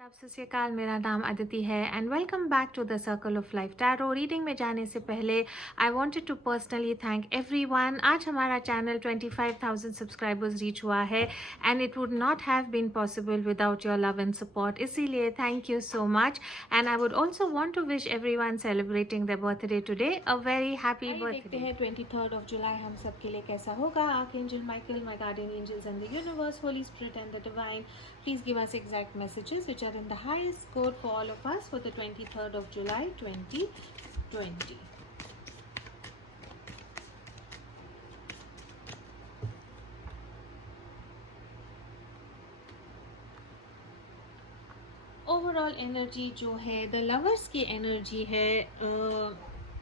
आदाब, सत श्री अकाल। मेरा नाम अदिति है and welcome back to the circle of life tarot. Reading में जाने से पहले I wanted to personally thank everyone. आज हमारा चैनल 25,000 सब्सक्राइबर्स रीच हुआ है and it would not have been possible without your love and support. इसीलिए thank you so much and I would also want to wish everyone celebrating their birthday today a very happy birthday. देखते हैं 23rd of July हम सब के लिए कैसा होगा। Archangel Michael, my guardian angels and the universe, holy spirit and the divine, please give us exact messages which are in the highest code for all of us for the 23rd of July 2020. Overall energy जो है the lovers की energy है।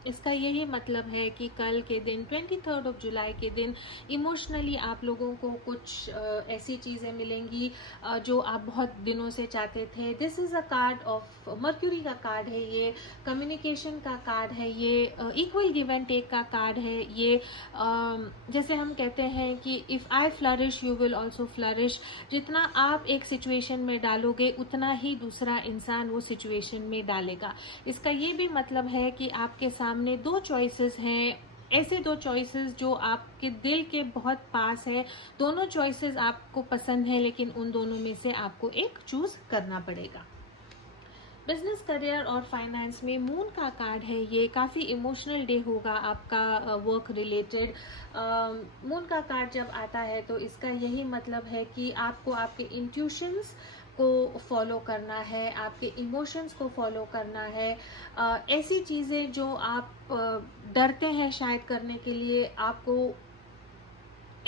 इसका यही मतलब है कि कल के दिन 23rd of July के दिन इमोशनली आप लोगों को कुछ ऐसी चीज़ें मिलेंगी जो आप बहुत दिनों से चाहते थे। This is a card of mercury का कार्ड है, ये कम्युनिकेशन का कार्ड है, ये इक्वल गिव एंड टेक का कार्ड है। ये जैसे हम कहते हैं कि if I flourish you will also flourish. जितना आप एक सिचुएशन में डालोगे उतना ही दूसरा इंसान वो सिचुएशन में डालेगा। इसका ये भी मतलब है कि आपके सामने दो चॉइसेस हैं, ऐसे दो चॉइसेस जो आपके दिल के बहुत पास है। दोनों चॉइसेस आपको पसंद है लेकिन उन दोनों में से आपको एक चूज करना पड़ेगा। बिजनेस, करियर और फाइनेंस में मून का कार्ड है। ये काफ़ी इमोशनल डे होगा आपका वर्क रिलेटेड। मून का कार्ड जब आता है तो इसका यही मतलब है कि आपको आपके इंट्यूशंस को फॉलो करना है, आपके इमोशंस को फॉलो करना है। ऐसी चीज़ें जो आप डरते हैं शायद करने के लिए, आपको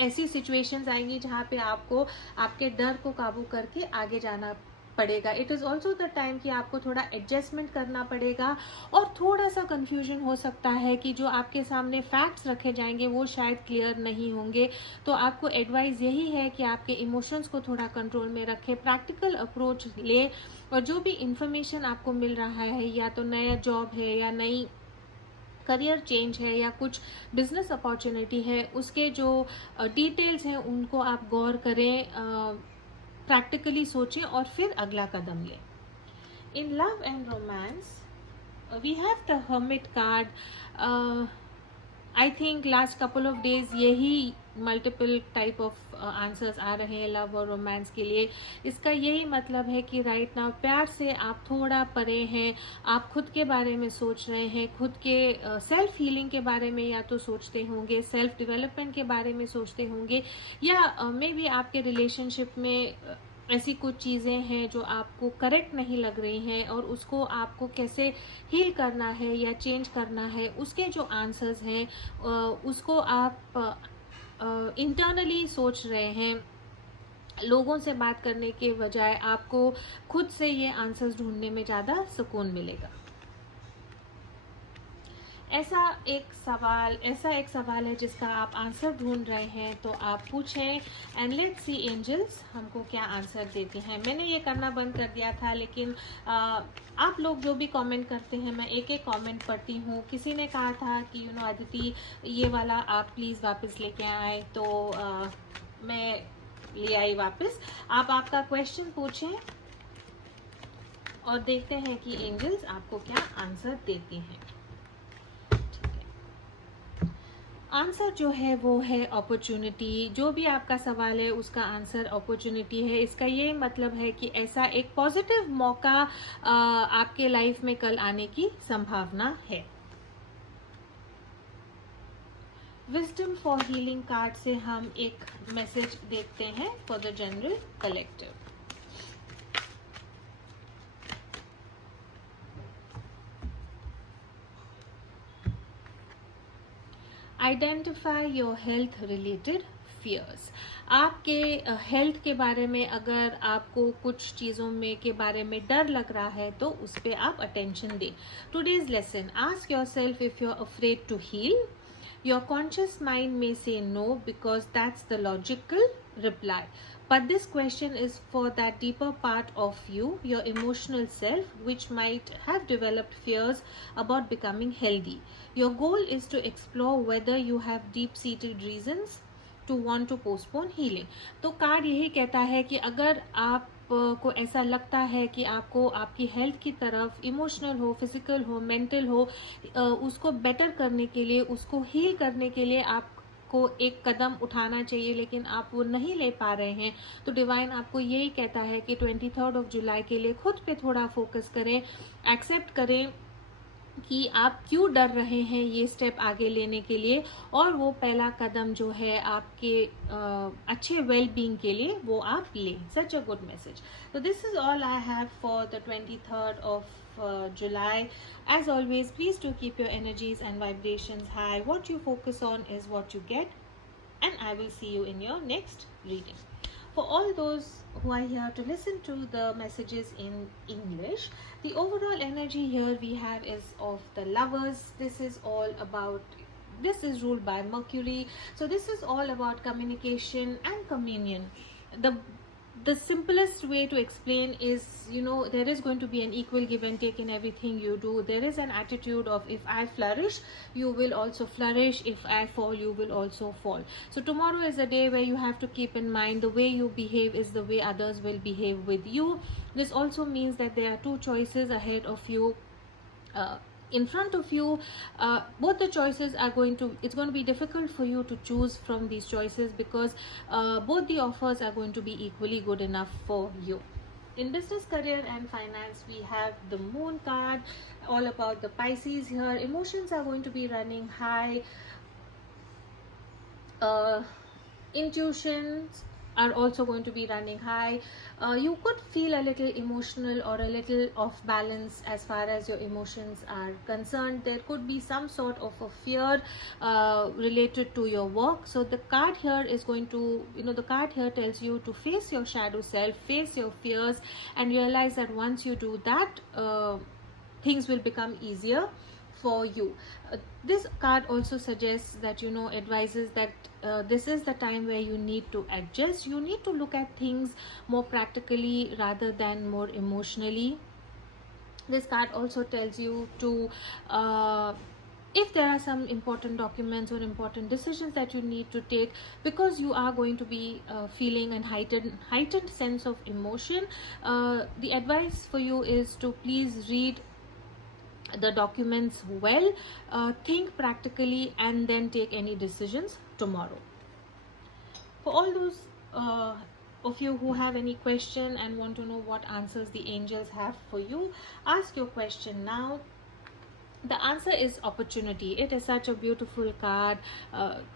ऐसी सिचुएशंस आएंगी जहाँ पे आपको आपके डर को काबू करके आगे जाना पड़ेगा। It is also the time कि आपको थोड़ा एडजस्टमेंट करना पड़ेगा और थोड़ा सा कंफ्यूजन हो सकता है कि जो आपके सामने फैक्ट्स रखे जाएंगे वो शायद क्लियर नहीं होंगे। तो आपको एडवाइस यही है कि आपके इमोशंस को थोड़ा कंट्रोल में रखें, प्रैक्टिकल अप्रोच ले और जो भी इंफॉर्मेशन आपको मिल रहा है, या तो नया जॉब है या नई करियर चेंज है या कुछ बिजनेस अपॉर्चुनिटी है, उसके जो डिटेल्स हैं उनको आप गौर करें, प्रैक्टिकली सोचें और फिर अगला कदम लें। In love and romance we have the hermit card. I think last couple of days यही मल्टीपल टाइप ऑफ आंसर्स आ रहे हैं लव और रोमांस के लिए। इसका यही मतलब है कि राइट नाउ प्यार से आप थोड़ा परे हैं, आप खुद के बारे में सोच रहे हैं, खुद के सेल्फ हीलिंग के बारे में या तो सोचते होंगे, सेल्फ डेवलपमेंट के बारे में सोचते होंगे, या मे बी आपके रिलेशनशिप में ऐसी कुछ चीज़ें हैं जो आपको करेक्ट नहीं लग रही हैं और उसको आपको कैसे हील करना है या चेंज करना है, उसके जो आंसर्स हैं उसको आप इंटरनली सोच रहे हैं। लोगों से बात करने के बजाय आपको खुद से ये आंसर्स ढूंढने में ज़्यादा सुकून मिलेगा। ऐसा एक सवाल है जिसका आप आंसर ढूंढ रहे हैं, तो आप पूछें एंड लेट्स सी एंजल्स हमको क्या आंसर देते हैं। मैंने ये करना बंद कर दिया था लेकिन आप लोग जो भी कमेंट करते हैं मैं एक एक कमेंट पढ़ती हूँ। किसी ने कहा था कि अदिति ये वाला आप प्लीज़ वापस लेके आए, तो मैं ले आई वापस। आप आपका क्वेश्चन पूछें और देखते हैं कि एंजल्स आपको क्या आंसर देती हैं। आंसर जो है वो है अपॉर्चुनिटी। जो भी आपका सवाल है उसका आंसर अपॉर्चुनिटी है। इसका ये मतलब है कि ऐसा एक पॉजिटिव मौका आपके लाइफ में कल आने की संभावना है। विजडम फॉर हीलिंग कार्ड से हम एक मैसेज देखते हैं for the general collective. Identify your health related fears. आपके हेल्थ के बारे में अगर आपको कुछ चीज़ों में के बारे में डर लग रहा है तो उस पर आप अटेंशन दें। Today's lesson, ask yourself if you are afraid to heal. Your conscious mind may say no because that's the logical reply. But this question is for that deeper part of you, your emotional self, which might have developed fears about becoming healthy. Your goal is to explore whether you have deep-seated reasons to want to postpone healing. तो card यही कहता है कि अगर आप को ऐसा लगता है कि आपको आपकी हेल्थ की तरफ, इमोशनल हो, फिजिकल हो, मेंटल हो, उसको बेटर करने के लिए, उसको हील करने के लिए आपको एक कदम उठाना चाहिए, लेकिन आप वो नहीं ले पा रहे हैं, तो डिवाइन आपको यही कहता है कि 23 जुलाई के लिए खुद पे थोड़ा फोकस करें, एक्सेप्ट करें कि आप क्यों डर रहे हैं ये स्टेप आगे लेने के लिए, और वो पहला कदम जो है आपके अच्छे वेल बीइंग के लिए वो आप लें. Such a good message. So this is all I have for the 23rd of July. As always, please do keep your energies and vibrations high. What you focus on is what you get, and I will see you in your next reading. For all those who are here to listen to the messages in English, the overall energy here we have is of the Lovers. This is ruled by Mercury, so this is all about communication and communion. The simplest way to explain is, there is going to be an equal give and take in everything you do. There is an attitude of, if I flourish, you will also flourish. If I fall, you will also fall. So tomorrow is a day where you have to keep in mind the way you behave is the way others will behave with you. This also means that there are two choices ahead of you. In front of you, both the choices are it's going to be difficult for you to choose from these choices, because both the offers are going to be equally good enough for you. In business, career and finance, we have the Moon card, all about the Pisces here. Emotions are going to be running high. Intuitions are also going to be running high. You could feel a little emotional or a little off balance as far as your emotions are concerned. There could be some sort of a fear related to your work. So the card here is going to, the card here tells you to face your shadow self, face your fears, and realize that once you do that, things will become easier for you. This card also suggests that, advises that this is the time where you need to adjust. You need to look at things more practically rather than more emotionally. This card also tells you to if there are some important documents or important decisions that you need to take, because you are going to be feeling a heightened sense of emotion, the advice for you is to please read the documents well, think practically, and then take any decisions tomorrow. For all those of you who have any question and want to know what answers the angels have for you, ask your question now. The answer is opportunity. It is such a beautiful card.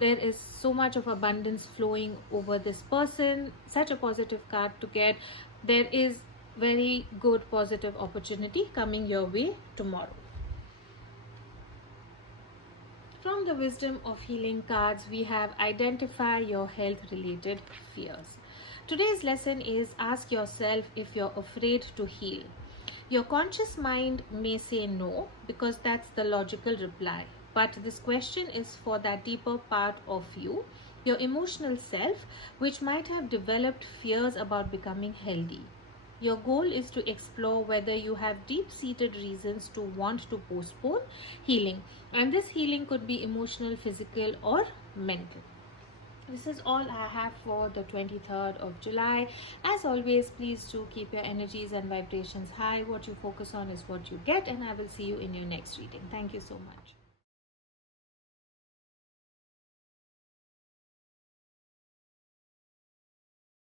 There is so much of abundance flowing over this person. Such a positive card to get. There is very good positive opportunity coming your way tomorrow. From the Wisdom of Healing cards, we have identify your health related fears. Today's lesson is ask yourself if you're afraid to heal. Your conscious mind may say no, because that's the logical reply. But this question is for that deeper part of you, your emotional self, which might have developed fears about becoming healthy. Your goal is to explore whether you have deep-seated reasons to want to postpone healing. And this healing could be emotional, physical, or mental. This is all I have for the 23rd of July. As always, please do keep your energies and vibrations high. What you focus on is what you get, and I will see you in your next reading. Thank you so much.